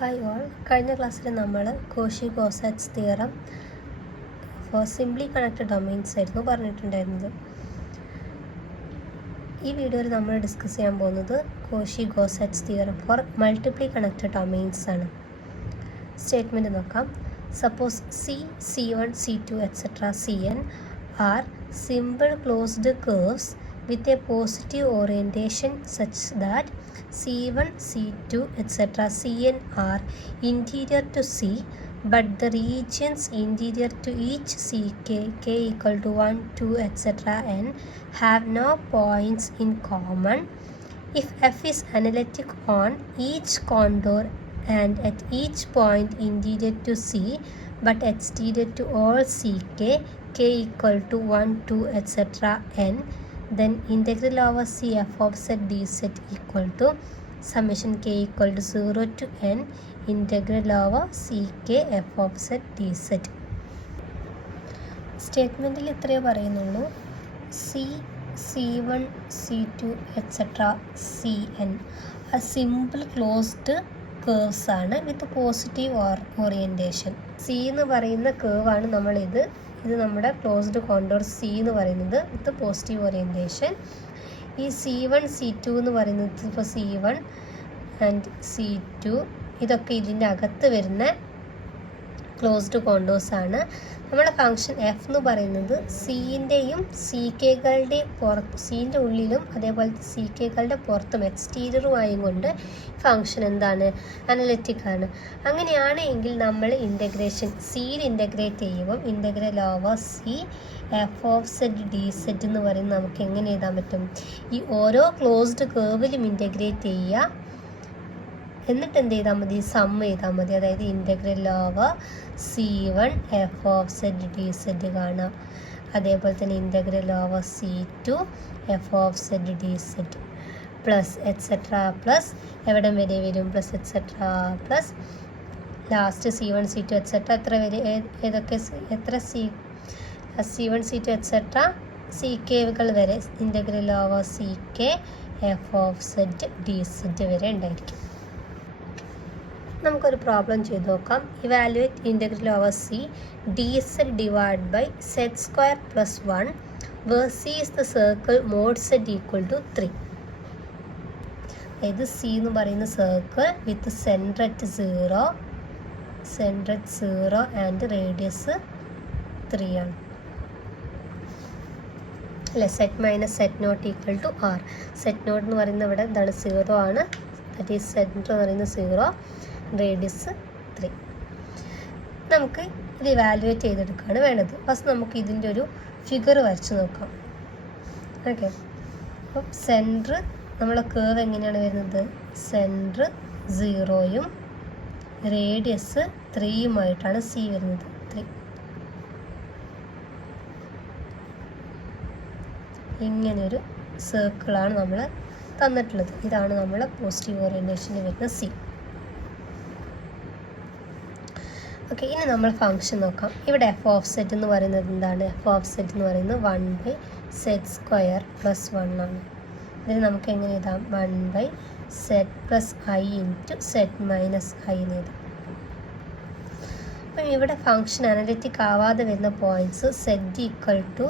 Hi all, കഴിഞ്ഞ ക്ലാസ്സിൽ നമ്മൾ Cauchy Goursat's theorem for simply connected domains ആയിരുന്നു പറഞ്ഞിട്ടുണ്ടായിരുന്നത്. ഈ വീഡിയോയിൽ നമ്മൾ ഡിസ്കസ് ചെയ്യാൻ പോകുന്നത് Cauchy Goursat's theorem for multiply connected domains ആണ്. സ്റ്റേറ്റ്മെൻറ്റ് നോക്കാം. Suppose C1, C2, etc. Cn are simple closed curves with a positive orientation such that C1, C2, etc. Cn are interior to C, but the regions interior to each Ck, k equal to 1, 2, etc. n have no points in common. If f is analytic on each contour and at each point interior to C, but exterior to all Ck, k equal to 1, 2, etc. n, then integral over C f of z dz equal to summation k equal to 0 to n integral over Ck f of z dz. സ്റ്റേറ്റ്മെൻറ്റിൽ ഇത്രയേ പറയുന്നുള്ളൂ. C1, C2, etc. Cn ആ simple closed curves ആണ് വിത്ത് positive orientation. C എന്ന് പറയുന്ന കേർവാണ് നമ്മളിത് നമ്മുടെ closed contour C എന്ന് പറയുന്നത് വിത്ത് പോസിറ്റീവ് ഓറിയൻറ്റേഷൻ. ഈ C1, C2 എന്ന് പറയുന്നത് ഇപ്പോൾ C1 ആൻഡ് C2 ഇതൊക്കെ ഇതിൻ്റെ അകത്ത് വരുന്ന ക്ലോസ്ഡ് കോണ്ടോഴ്സ് ആണ്. നമ്മുടെ ഫംഗ്ഷൻ എഫ് എന്ന് പറയുന്നത് സിൻ്റെയും CKകളുടെയും പുറത്ത്, സിൻ്റെ ഉള്ളിലും അതേപോലെ CKകളുടെ പുറത്തും എക്സ്റ്റീരിയറുമായും കൊണ്ട് ഫംഗ്ഷൻ എന്താണ്, അനലിറ്റിക് ആണ്. അങ്ങനെയാണ് എങ്കിൽ നമ്മൾ ഇൻ്റഗ്രേഷൻ സിയിൽ ഇൻ്റഗ്രേറ്റ് ചെയ്യുമ്പം integral over C F of Z D Z എന്ന് പറയുന്നത് നമുക്ക് എങ്ങനെ എഴുതാൻ പറ്റും? ഈ ഓരോ ക്ലോസ്ഡ് കേർവിലും ഇൻ്റഗ്രേറ്റ് ചെയ്യുക, എന്നിട്ട് എന്ത് ചെയ്താൽ മതി, സം ചെയ്താൽ മതി. അതായത് integral over C1 f of Z D z കാണാം. അതേപോലെ തന്നെ integral over C2 f of Z D z plus etcetera plus എവിടം വരെ വരും plus etcetera plus last C1, C2, etcetera എത്ര വരെ ഏതൊക്കെ എത്ര C1, C2, എക്സെട്ര CKകൾ വരെ integral over CK f of Z D z വരെ ഉണ്ടായിരിക്കും. നമുക്കൊരു പ്രോബ്ലം ചെയ്ത് നോക്കാം. Evaluate integral over c d z divide by z square plus 1 where c is the circle mod z equal to 3. അതായത് c എന്ന് പറയുന്ന circle with centre at 0 and radius 3 ആണ്. അല്ലെ, z minus z naught equal to r. Z naught എന്ന് പറയുന്നത് ഇവിടെ എന്താണ്, 0 ആണ്. ദാറ്റ് ഈസ് സെൻറ്റർ എന്ന് പറയുന്നത് 0, റേഡിയസ് 3. നമുക്ക് ഇത് ഇവാലുവേറ്റ് ചെയ്തെടുക്കുകയാണ് വേണ്ടത്. ഫസ്റ്റ് നമുക്ക് ഇതിൻ്റെ ഒരു ഫിഗർ വരച്ച് നോക്കാം. ഓക്കെ, അപ്പം സെൻറ്റർ നമ്മളെ കേർവ് എങ്ങനെയാണ് വരുന്നത്, സെൻറ്റർ 0യും റേഡിയസ് 3യുമായിട്ടാണ് സി വരുന്നത്. 3 ഇങ്ങനെയൊരു സർക്കിളാണ് നമ്മൾ തന്നിട്ടുള്ളത്. ഇതാണ് നമ്മളെ പോസിറ്റീവ് ഓറിയൻറ്റേഷനിൽ വരുന്ന സി. ഓക്കെ, ഇനി നമ്മൾ ഫംഗ്ഷൻ നോക്കാം. ഇവിടെ എഫ് ഓഫ് സെറ്റ് എന്ന് പറയുന്നത് എന്താണ്, എഫ് ഓഫ് സെറ്റ് എന്ന് പറയുന്നത് 1 ബൈ സെറ്റ് സ്ക്വയർ പ്ലസ് 1 ആണ്. ഇതിന് നമുക്ക് എങ്ങനെ എഴുതാം, 1 by z plus I into z minus I എന്ന് എഴുതാം. അപ്പം ഇവിടെ ഫംഗ്ഷൻ അനലിറ്റിക് ആവാതെ വരുന്ന points z equal to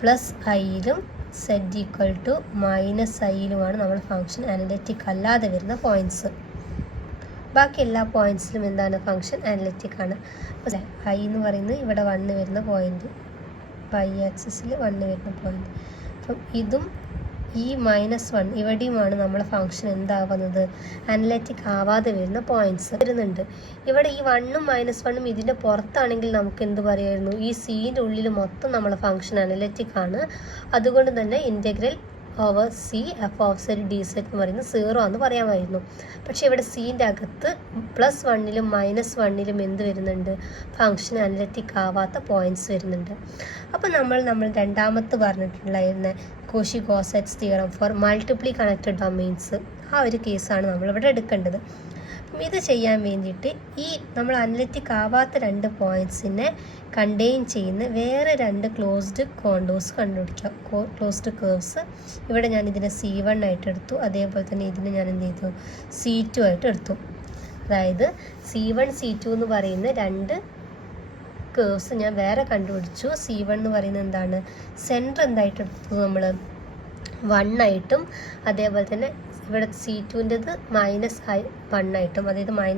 plus ഐയിലും സെറ്റ് ഈക്വൽ ടു മൈനസ് ഐയിലുമാണ് നമ്മൾ ഫംഗ്ഷൻ അനലിറ്റിക് അല്ലാതെ വരുന്ന പോയിൻറ്റ്സ്. ബാക്കി എല്ലാ പോയിൻറ്റ്സിലും എന്താണ്, ഫംഗ്ഷൻ അനലിറ്റിക് ആണ്. അപ്പോൾ ഐ എന്ന് പറയുന്നത് ഇവിടെ 1 വരുന്ന പോയിൻറ്റ്, y ആക്സിസിൽ 1 വരുന്ന പോയിൻറ്റ്. അപ്പം ഇതും ഈ -1 ഇവിടെയുമാണ് നമ്മളെ ഫംഗ്ഷൻ എന്താവുന്നത്, അനലിറ്റിക് ആവാതെ വരുന്ന പോയിൻറ്റ്സ് വരുന്നുണ്ട്. ഇവിടെ ഈ 1ഉം -1ഉം ഇതിൻ്റെ പുറത്താണെങ്കിൽ നമുക്ക് എന്ത് പറയുമായിരുന്നു, ഈ സീൻ്റെ ഉള്ളിൽ മൊത്തം നമ്മളെ ഫംഗ്ഷൻ അനലിറ്റിക് ആണ്. അതുകൊണ്ട് തന്നെ integral over C F of Z D Z എന്ന് പറയുന്നത് 0 ആണെന്ന് പറയാമായിരുന്നു. പക്ഷേ ഇവിടെ സീൻ്റെ അകത്ത് +1ലും -1ലും എന്ത് വരുന്നുണ്ട്, ഫംഗ്ഷൻ അനലിറ്റിക് ആവാത്ത പോയിൻറ്റ്സ് വരുന്നുണ്ട്. അപ്പോൾ നമ്മൾ രണ്ടാമത്തെ പറഞ്ഞിട്ടുണ്ടായിരുന്ന Cauchy Goursat's theorem for multiply connected domains, ആ ഒരു കേസാണ് നമ്മളിവിടെ എടുക്കേണ്ടത്. ഇത് ചെയ്യാൻ വേണ്ടിയിട്ട് ഈ നമ്മൾ അനലിറ്റിക് ആവാത്ത 2 പോയിൻറ്റ്സിനെ കണ്ടെയ്ൻ ചെയ്യുന്ന വേറെ 2 ക്ലോസ്ഡ് കോണ്ടോഴ്സ് കണ്ടുപിടിക്കാം, ക്ലോസ്ഡ് കേർവ്സ്. ഇവിടെ ഞാൻ ഇതിനെ C1 ആയിട്ട് എടുത്തു, അതേപോലെ തന്നെ ഇതിനെ ഞാൻ എന്ത് ചെയ്തു, C2 ആയിട്ട് എടുത്തു. അതായത് C1 C2 എന്ന് പറയുന്ന രണ്ട് കേവ്സ് ഞാൻ വേറെ കണ്ടുപിടിച്ചു. C1 എന്ന് പറയുന്നത് എന്താണ്, സെൻറ്റർ എന്തായിട്ട് എടുത്തു നമ്മൾ 1 ആയിട്ടും, അതേപോലെ തന്നെ ഇവിടെ C2ൻ്റെത് -1 ആയിട്ടും, അതായത് -i,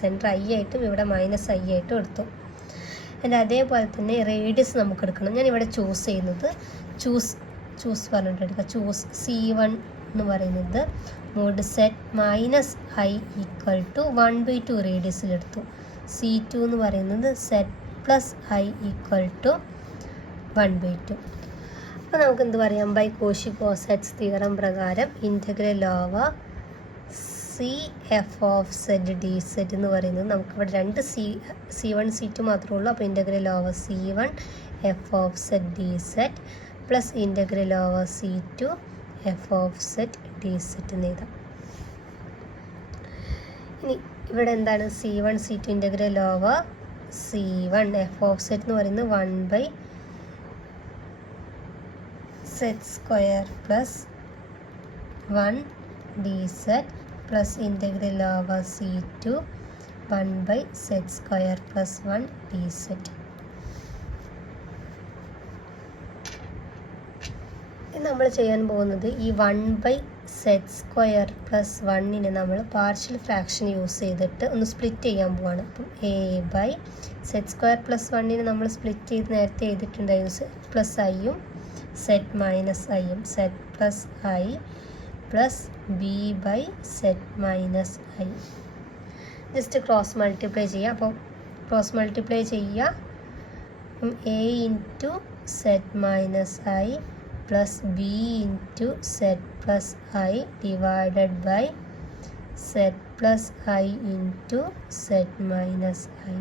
സെൻറ്റർ i ആയിട്ടും ഇവിടെ -i ആയിട്ടും എടുത്തു. എൻ്റെ അതേപോലെ തന്നെ റേഡിയസ് നമുക്ക് എടുക്കണം. ഞാനിവിടെ ചൂസ് ചെയ്യുന്നത് ചൂസ് പറഞ്ഞിട്ട് എടുക്കാം. ചൂസ് C1 എന്ന് പറയുന്നത് മോഡ് സെറ്റ് -i = 1/2 റേഡിയസിലെടുത്തു. C2 എന്ന് പറയുന്നത് സെറ്റ് +i = 1/2. അപ്പോൾ നമുക്ക് എന്ത് പറയാം, ബൈ കോഷി-കോസാറ്റ്സ് തിയറം പ്രകാരം ഇൻ്റഗ്രൽ ഓവർ CF(z) dz എന്ന് പറയുന്നത് നമുക്കിവിടെ രണ്ട് C1 C2 മാത്രമേ ഉള്ളൂ. അപ്പോൾ integral over C1 f(z) dz plus integral over C2 f(z) dz എന്ന് എഴുതാം. ഇനി ഇവിടെ എന്താണ്, C1 C2 integral over C1 f(z) എന്ന് പറയുന്നത് 1/z² plus 1 dz plus integral over C2 1/z² plus 1 dz. നമ്മൾ ചെയ്യാൻ പോകുന്നത് ഈ 1/z² പ്ലസ് 1നെ നമ്മൾ പാർഷ്യൽ ഫ്രാക്ഷൻ യൂസ് ചെയ്തിട്ട് ഒന്ന് സ്പ്ലിറ്റ് ചെയ്യാൻ പോവാണ്. അപ്പം a/z² പ്ലസ് 1നെ നമ്മൾ സ്പ്ലിറ്റ് ചെയ്ത് നേരത്തെ ചെയ്തിട്ടുണ്ടായിരുന്നു. z പ്ലസ് ഐയും z മൈനസ് ഐയും, z plus i plus b/z minus i. Just cross multiply ചെയ്യുക. അപ്പോൾ ക്രോസ് മൾട്ടിപ്ലൈ ചെയ്യുക. a into z minus i plus b into z plus i divided by z plus I into z minus i.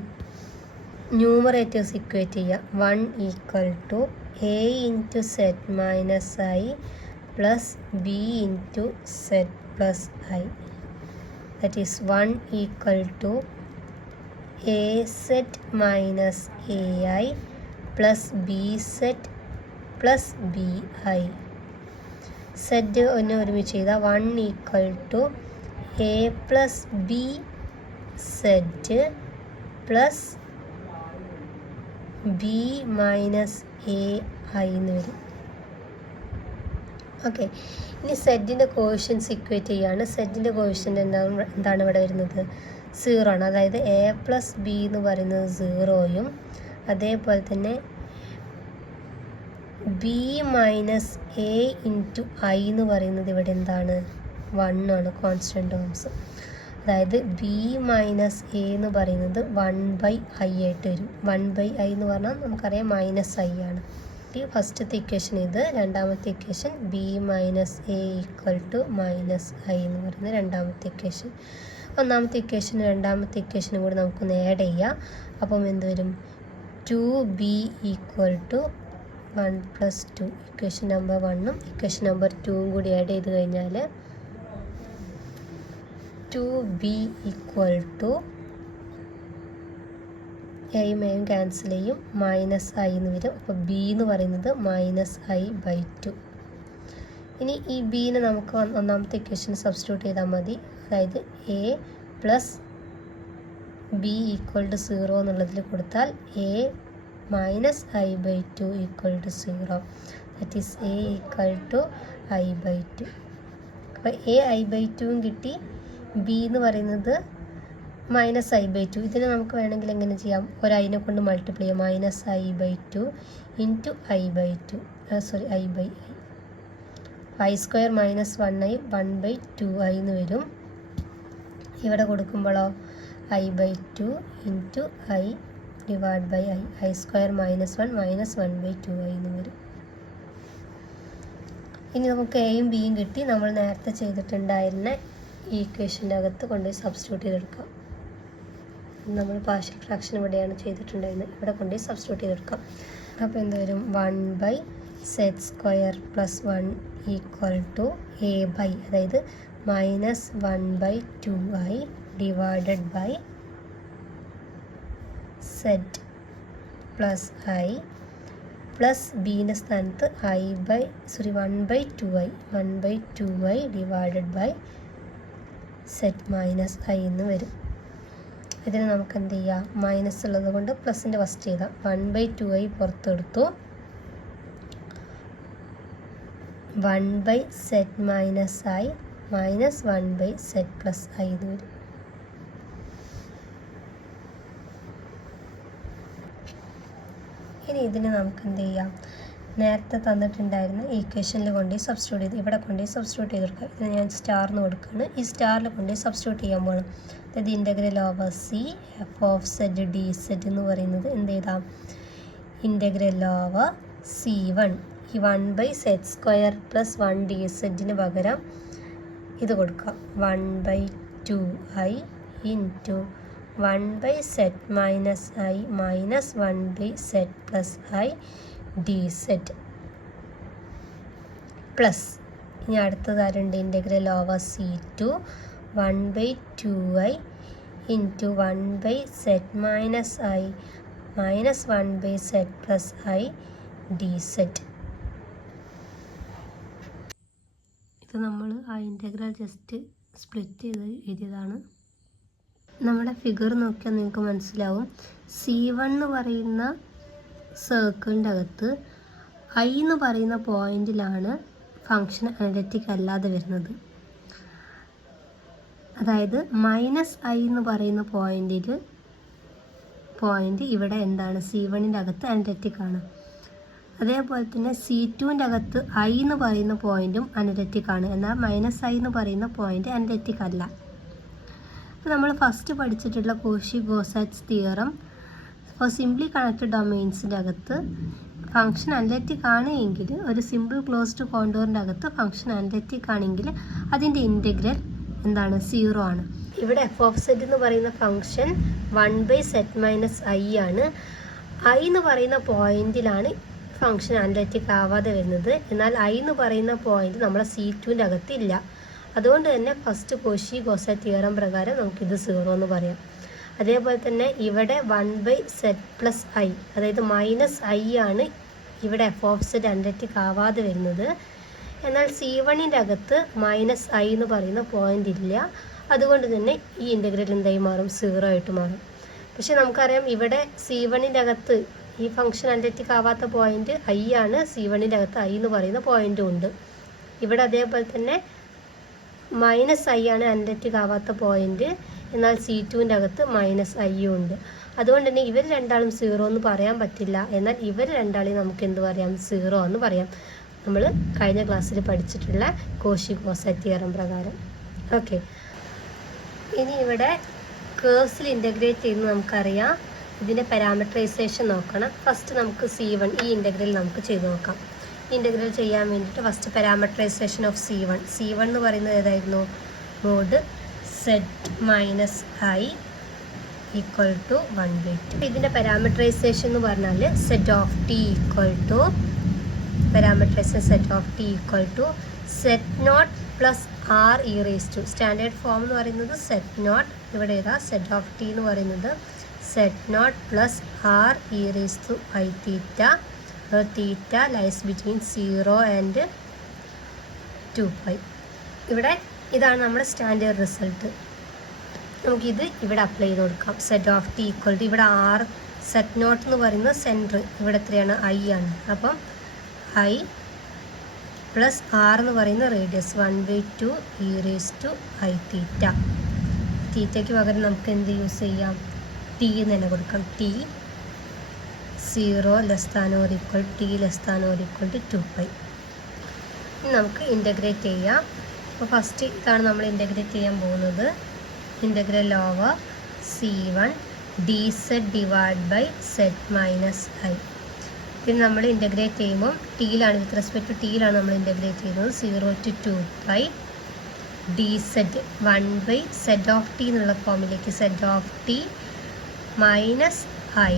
Numerators equate ചെയ്യുക. 1 = a into z minus i plus b into z plus i. That is 1 = az minus ai plus bz plus bi. Set ഒന്ന് ഒരുമിച്ച് ചെയ്താൽ 1 = a plus b set plus b minus a i എന്ന് വരും. Okay, ഇനി സെറ്റിൻ്റെ quotients equate ചെയ്യുകയാണ്. സെറ്റിൻ്റെ quotient എന്താണ് ഇവിടെ വരുന്നത്, 0 ആണ്. അതായത് a പ്ലസ് b എന്ന് പറയുന്നത് 0യും അതേപോലെ തന്നെ b minus a into i എന്ന് പറയുന്നത് ഇവിടെ എന്താണ്, 1 ആണ്. Constant terms. അതായത് b മൈനസ് a എന്ന് പറയുന്നത് 1/i ആയിട്ട് വരും. 1/i എന്ന് പറഞ്ഞാൽ നമുക്കറിയാം -i ആണ്. ഫസ്റ്റത്തെ ഇക്വേഷൻ ഇത്. രണ്ടാമത്തെ equation b minus a = -i എന്ന് പറയുന്നത് രണ്ടാമത്തെ ഇക്വേഷൻ. ഒന്നാമത്തെ ഇക്വേഷനും രണ്ടാമത്തെ ഇക്വേഷനും കൂടി നമുക്കൊന്ന് ആഡ് ചെയ്യാം. അപ്പം എന്ത് വരും, 2b = 1 + 2. Equation number 1ഉം equation number 2ഉം കൂടി ആഡ് ചെയ്ത് കഴിഞ്ഞാൽ 2b = എയും എയും ക്യാൻസൽ ചെയ്യും, -i എന്ന് വരും. അപ്പോൾ b എന്ന് പറയുന്നത് -i/2. ഇനി ഈ ബിനെ നമുക്ക് ഒന്നാമത്തെ ഇക്വേഷൻ സബ്സ്റ്റിറ്റ്യൂട്ട് ചെയ്താൽ മതി. അതായത് a പ്ലസ് b = 0 എന്നുള്ളതിൽ കൊടുത്താൽ a -i/2 = 0. That is a = i/2. അപ്പോൾ a/2 കിട്ടി. b എന്ന് പറയുന്നത് -i/2. ഇതിനെ നമുക്ക് വേണമെങ്കിൽ എങ്ങനെ ചെയ്യാം, ഒരൈനെ കൊണ്ട് മൾട്ടിപ്ലൈ ചെയ്യാം. -i/2 into i/2 i/i. i² - 1i 1/2i എന്ന് വരും. ഇവിടെ കൊടുക്കുമ്പോഴോ i/2 into i divide by i. i² - 1 -1/2i എന്ന് വരും. ഇനി നമുക്ക് എയും ബിയും കിട്ടി. നമ്മൾ നേരത്തെ ചെയ്തിട്ടുണ്ടായിരുന്ന ഈ ഇക്വേഷൻ്റെ അകത്ത് കൊണ്ടുപോയി സബ്സ്റ്റിറ്റ്യൂട്ട് ചെയ്തെടുക്കാം. നമ്മൾ പാർഷ്യൽ ഫ്രാക്ഷൻ ഇവിടെയാണ് ചെയ്തിട്ടുണ്ടായിരുന്നത്. ഇവിടെ കൊണ്ടുപോയി സബ്സ്റ്റിറ്റ്യൂട്ട് ചെയ്തെടുക്കാം. അപ്പോൾ എന്ത് വരും, 1/z² പ്ലസ് 1 = a/, അതായത് -1/2i divided by z plus i plus ബിൻ്റെ സ്ഥാനത്ത് 1/2i divided by z minus i എന്ന് വരും. ഇതിന് നമുക്ക് എന്ത് ചെയ്യാം, മൈനസ് ഉള്ളത് കൊണ്ട് പ്ലസിൻ്റെ ഫസ്റ്റ് ചെയ്താൽ 1/2i പുറത്തെടുത്തു. 1/z minus i minus 1/z plus i എന്ന് വരും. ഇനി ഇതിന് നമുക്ക് എന്ത് ചെയ്യാം, നേരത്തെ തന്നിട്ടുണ്ടായിരുന്ന ഈക്വേഷനിൽ കൊണ്ടുപോയി സബ്സ്റ്റിറ്റ്യൂട്ട് ചെയ്ത് ഇവിടെ കൊണ്ടുപോയി സബ്സ്റ്റിറ്റ്യൂട്ട് ചെയ്ത് കൊടുക്കുക. ഇത് ഞാൻ സ്റ്റാറിന് കൊടുക്കുകയാണ്. ഈ സ്റ്റാറിൽ കൊണ്ടുപോയി സബ്സ്റ്റിറ്റ്യൂട്ട് ചെയ്യാൻ പോകണം. അതായത് integral over C F of Z D Z എന്ന് പറയുന്നത് എന്ത് ചെയ്താൽ ഇൻ്റഗ്രൽ ഓവർ C1 ഈ 1/z² പ്ലസ് 1dz പകരം ഇത് കൊടുക്കുക 1/2i into 1/z minus i minus 1/z plus i dz plus ഇനി അടുത്തത് ആരുണ്ട്, integral over C2 1/2i into 1/z minus i minus 1/z plus i dz. ഇത് നമ്മൾ ആ ഇൻ്റഗ്രൽ ജസ്റ്റ് സ്പ്ലിറ്റ് ചെയ്ത് എഴുതിയതാണ്. നമ്മുടെ ഫിഗർ നോക്കിയാൽ നിങ്ങൾക്ക് മനസ്സിലാവും, C1 എന്ന് പറയുന്ന സർക്കിളിൻ്റെ അകത്ത് i എന്ന് പറയുന്ന പോയിന്റിലാണ് ഫങ്ഷൻ അനലിറ്റിക് അല്ലാതെ വരുന്നത്. അതായത് -i എന്ന് പറയുന്ന പോയിന്റ് ഇവിടെ എന്താണ്, C1ൻ്റെ അകത്ത് അനലിറ്റിക് ആണ്. അതേപോലെ തന്നെ C2ൻ്റെ അകത്ത് i എന്ന് പറയുന്ന പോയിന്റും അനലിറ്റിക് ആണ്. എന്നാൽ -i എന്ന് പറയുന്ന പോയിന്റ് അനലിറ്റിക് അല്ല. അപ്പോൾ നമ്മൾ ഫസ്റ്റ് പഠിച്ചിട്ടുള്ള കോഷി-ഗോസാറ്റ്സ് തിയറം ഫോർ സിംപ്ലി കണക്റ്റഡ് ഡൊമെയിൻസിൻ്റെ അകത്ത് ഫംഗ്ഷൻ അനലിറ്റിക് ആണ് എങ്കിൽ, ഒരു സിമ്പിൾ ക്ലോസ്ഡ് കോണ്ടൂറിൻ്റെ അകത്ത് ഫംഗ്ഷൻ അനലിറ്റിക് ആണെങ്കിൽ അതിൻ്റെ ഇൻ്റഗ്രൽ എന്താണ്, 0 ആണ്. ഇവിടെ എഫ് ഓഫ് സെഡ് എന്ന് പറയുന്ന ഫംഗ്ഷൻ 1/z മൈനസ് i ആണ്. i എന്ന് പറയുന്ന പോയിന്റിലാണ് ഫംഗ്ഷൻ അനലിറ്റിക് ആവാതെ വരുന്നത്. എന്നാൽ i എന്ന് പറയുന്ന പോയിന്റ് നമ്മളെ C2ൻ്റെ അകത്ത് ഇല്ല. അതുകൊണ്ട് തന്നെ ഫസ്റ്റ് കോഷി-ഗോസാറ്റ് തിയറം പ്രകാരം നമുക്കിത് 0 എന്ന് പറയാം. അതേപോലെ തന്നെ ഇവിടെ 1/z പ്ലസ് i, അതായത് -i ആണ് ഇവിടെ എഫ് ഓഫ് സെഡ് അനലിറ്റിക് ആവാതെ വരുന്നത്. എന്നാൽ C1ൻ്റെ അകത്ത് -i എന്ന് പറയുന്ന പോയിന്റ് ഇല്ല. അതുകൊണ്ട് തന്നെ ഈ ഇൻ്റഗ്രൽ എന്തായി മാറും, 0 ആയിട്ട് മാറും. പക്ഷെ നമുക്കറിയാം ഇവിടെ C1ൻ്റെ അകത്ത് ഈ ഫംഗ്ഷൻ അനലിറ്റിക് ആവാത്ത പോയിന്റ് i ആണ്. C1ൻ്റെ അകത്ത് i എന്ന് പറയുന്ന പോയിന്റും ഉണ്ട്. ഇവിടെ അതേപോലെ തന്നെ -i ആണ് അനലിറ്റിക് ആവാത്ത പോയിന്റ്. എന്നാൽ C2ൻ്റെ അകത്ത് -i ഉണ്ട്. അതുകൊണ്ട് തന്നെ ഇവർ രണ്ടാളും 0 എന്ന് പറയാൻ പറ്റില്ല. എന്നാൽ ഇവർ രണ്ടാളെയും നമുക്ക് എന്ത് പറയാം, 0 എന്ന് പറയാം. നമ്മൾ കഴിഞ്ഞ ക്ലാസ്സിൽ പഠിച്ചിട്ടുള്ള കോഷി-ഗോസാറ്റ് തിയറം പ്രകാരം. ഓക്കെ, ഇനി ഇവിടെ കേഴ്സിൽ ഇൻ്റഗ്രേറ്റ് ചെയ്യുന്നത് നമുക്കറിയാം. ഇതിൻ്റെ പാരാമീറ്ററൈസേഷൻ നോക്കണം. ഫസ്റ്റ് നമുക്ക് C1 ഈ ഇൻ്റഗ്രൽ നമുക്ക് ചെയ്ത് നോക്കാം. ഇൻ്റഗ്രൽ ചെയ്യാൻ വേണ്ടിയിട്ട് ഫസ്റ്റ് പാരാമീറ്ററൈസേഷൻ ഓഫ് C1 എന്ന് പറയുന്നത് ഏതായിരുന്നു, mod z minus i equal to 1/2. ഇതിൻ്റെ പാരാമീറ്ററൈസേഷൻ എന്ന് പറഞ്ഞാൽ z of t equal to parameterisation z of t equal to z not plus r e raise to, standard form എന്ന് പറയുന്നത് z not, ഇവിടെ ഏതാ സെറ്റ് ഓഫ് ടി എന്ന് പറയുന്നത് z not plus r e raise to i theta, theta lies between 0 and 2π. ഇവിടെ ഇതാണ് നമ്മുടെ standard result. നമുക്കിത് ഇവിടെ അപ്ലൈ ചെയ്ത് കൊടുക്കാം. Z of t equal to ഇവിടെ r സെറ്റ് നോട്ട് എന്ന് പറയുന്ന സെൻറ്റർ ഇവിടെ എത്രയാണ്, i ആണ്. അപ്പം i പ്ലസ് r എന്ന് പറയുന്ന radius 1/2 e raise to i theta. തീറ്റയ്ക്ക് പകരം നമുക്ക് എന്ത് യൂസ് ചെയ്യാം, ടി എന്ന് തന്നെ കൊടുക്കാം. T 0 less than or equal t less than or equal to 2π. ഇനി നമുക്ക് ഇൻ്റഗ്രേറ്റ് ചെയ്യാം. അപ്പോൾ ഫസ്റ്റ് ഇതാണ് നമ്മൾ ഇൻ്റഗ്രേറ്റ് ചെയ്യാൻ പോകുന്നത്. Integral over C1 dz divide by z minus i. പിന്നെ നമ്മൾ ഇൻ്റഗ്രേറ്റ് ചെയ്യുമ്പോൾ ടിയിലാണ്, വിത്ത് റെസ്പെക്ട് ടു ടിയിലാണ് നമ്മൾ ഇൻ്റഗ്രേറ്റ് ചെയ്യുന്നത്. 0 to 2π dz 1/z of T എന്നുള്ള ഫോമിലേക്ക് z of t minus i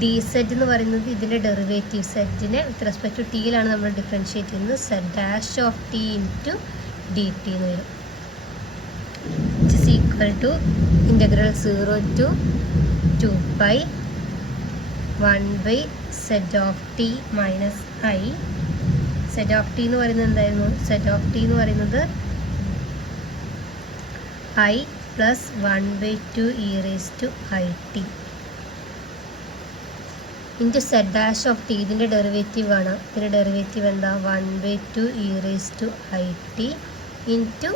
dz എന്ന് പറയുന്നത് ഇതിൻ്റെ ഡെറിവേറ്റീവ് സെറ്റിനെ വിത്ത് റെസ്പെക്ട് ടു ടിയിലാണ് നമ്മൾ ഡിഫറൻഷ്യേറ്റ് ചെയ്യുന്നത്. z dash of t into d t എന്ന് വരും. It is equal to integral 0 to 2π 1/z of t minus i. z of t എന്ന് പറയുന്നത് എന്തായിരുന്നു, z ഓഫ് ടി എന്ന് പറയുന്നത് i plus 1/2 e⁻t into z dash of t. ഇതിൻ്റെ derivative ആണ്. ഇതിൻ്റെ ഡെറിവേറ്റീവ് എന്താ? 1/2 e⁻it ഇൻറ്റു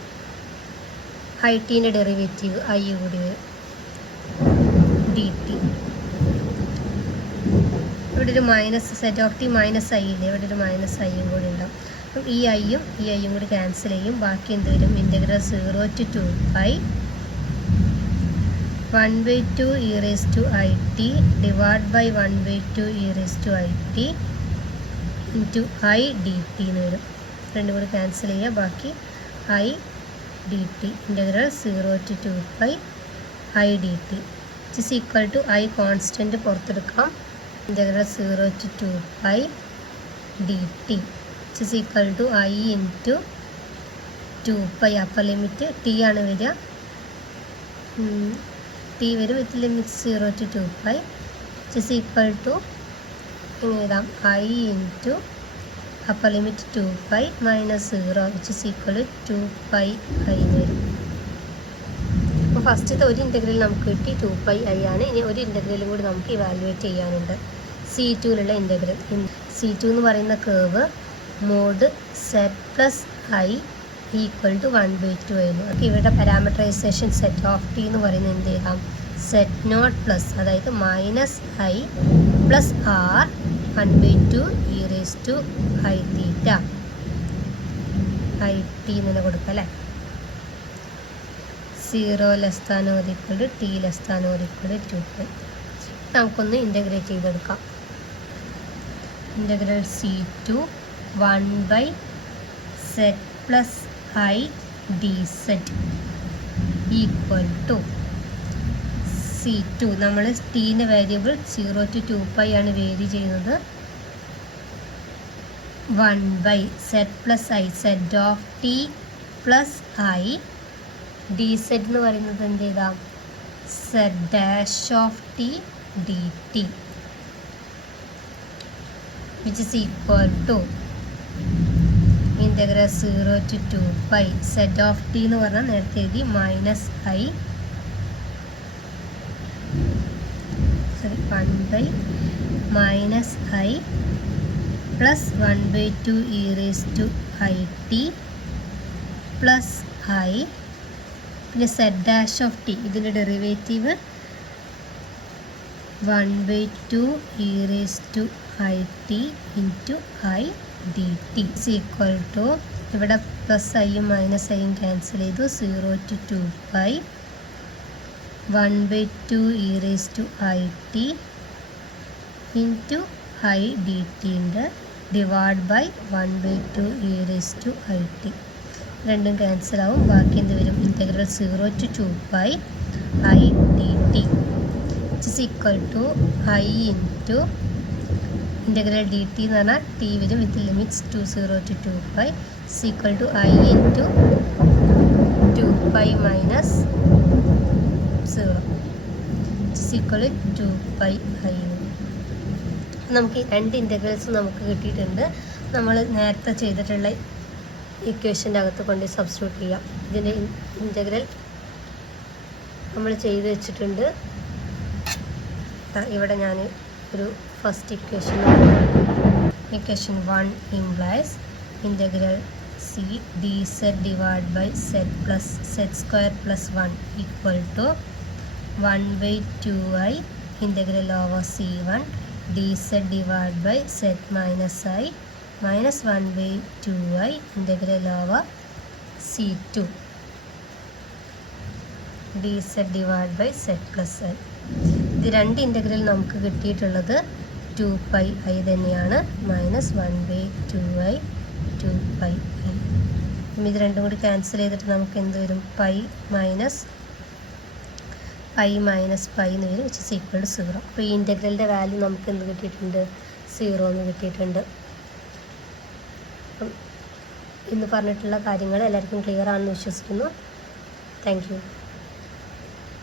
ഐ-ടിൻ്റെ ഡെറിവേറ്റീവ് ഐ കൂടി വരും dt. ഇവിടെ ഒരു minus set of t minus I ഇല്ലേ, ഇവിടെ ഒരു മൈനസ് ഐയും കൂടി ഉണ്ടാവും. അപ്പം ഈ ഐയും കൂടി ക്യാൻസൽ ചെയ്യും. ബാക്കി എന്ത് വരും? Integral 0 to 2π 1/2 e⁻it divide by 1/2 e⁻it into I dt എന്ന് വരും. രണ്ടും കൂടി ക്യാൻസൽ ചെയ്യുക. ബാക്കി I dt integral 0 to 2π I dt is equal to I constant പുറത്തെടുക്കാം. Integral 0 to 2π dt is equal to I into 2π upper limit t ആണ് വരിക. T വരും with limit 0 to 2π is equal to എഴുതാം I into upper limit 2π minus 0 which is equal to 2π I വരും. അപ്പോൾ ഫസ്റ്റത്തെ ഒരു integral നമുക്ക് കിട്ടി 2π ഐ ആണ്. ഇനി ഒരു ഇൻ്റഗ്രലും കൂടി നമുക്ക് ഇവാലുവേറ്റ് ചെയ്യാനുണ്ട്. C2ലുള്ള ഇൻ്റഗ്രൽ. C2 എന്ന് പറയുന്ന curve mod z plus i equal to 1/2 ആയിരുന്നു. അപ്പോൾ ഇവിടെ പാരാമീറ്ററൈസേഷൻ സെറ്റ് ഓഫ് ടി എന്ന് പറയുന്നത് എന്ത് ചെയ്യാം? സെറ്റ് നോട്ട് പ്ലസ്, അതായത് minus i plus r 1/2 e⁻it i t എന്ന് കൊടുക്കാം അല്ലേ. 0 ≤ t ≤ 2π. നമുക്കൊന്ന് ഇൻ്റഗ്രേറ്റ് ചെയ്തെടുക്കാം. Integral C2 1/z plus I dz equal to C2. നമ്മൾ ടീൻ്റെ വേരിയബിൾ 0 to 2π ആണ് വേരി ചെയ്യുന്നത്. 1/z plus I z of t plus I dz എന്ന് പറയുന്നത് എന്ത് ചെയ്താൽ z dash of t dt which is equal to integral 0 to 2π z of t എന്ന് പറഞ്ഞാൽ നേരത്തെ എഴുതി minus I 1/- i plus 1/2 e⁻it plus I പിന്നെ സെഡ് ഡാഷ് ഓഫ് ടി ഇതിൻ്റെ derivative 1/2 e⁻it into I dt is equal to ഇവിടെ plus ഐയും മൈനസ് ഐയും ക്യാൻസൽ ചെയ്തു 0 to 2π 1/2 e⁻it into I dt divide by 1/2 e⁻it രണ്ടും ക്യാൻസൽ ആവും. ബാക്കി എന്ത് വരും? Integral 0 to 2π I dt is equal to I into integral dt എന്ന് പറഞ്ഞാൽ ടി വരും with limits 0 to 2π is equal to I into 2π minus 0 is equal to 2π I. നമുക്ക് രണ്ട് ഇൻ്റഗ്രൽസ് നമുക്ക് കിട്ടിയിട്ടുണ്ട്. നമ്മൾ നേരത്തെ ചെയ്തിട്ടുള്ള ഇക്വേഷൻ്റെ അകത്ത് കൊണ്ട് സബ്സ്റ്റിറ്റ്യൂട്ട് ചെയ്യാം. ഇതിൻ്റെ ഇൻ്റഗ്രൽ നമ്മൾ ചെയ്ത് വെച്ചിട്ടുണ്ട്. ഇവിടെ ഞാൻ ഒരു first equation 1 implies integral c dz divide by z plus z square plus 1 equal to 1/2i integral over C1 dz divide by z minus i minus 1/2i integral over C2 dz divide by z plus i. ഇത് രണ്ട് integral നമുക്ക് കിട്ടിയിട്ടുള്ളത് 2π i തന്നെയാണ്. Minus 1/2i 2π i. ഇത് രണ്ടും കൂടി cancel ചെയ്തിട്ട് നമുക്ക് എന്ത് വരും? പൈ മൈനസ് പൈ എന്ന് വരും വിച്ച് ഇസ് ഈക്വൽ ടു 0. അപ്പോൾ ഈ ഇൻ്റഗ്രലിൻ്റെ വാല്യൂ നമുക്ക് എന്ത് കിട്ടിയിട്ടുണ്ട്? 0 എന്ന് കിട്ടിയിട്ടുണ്ട്. അപ്പം ഇന്ന് പറഞ്ഞിട്ടുള്ള കാര്യങ്ങൾ എല്ലാവർക്കും ക്ലിയർ ആണെന്ന് വിശ്വസിക്കുന്നു. Thank you.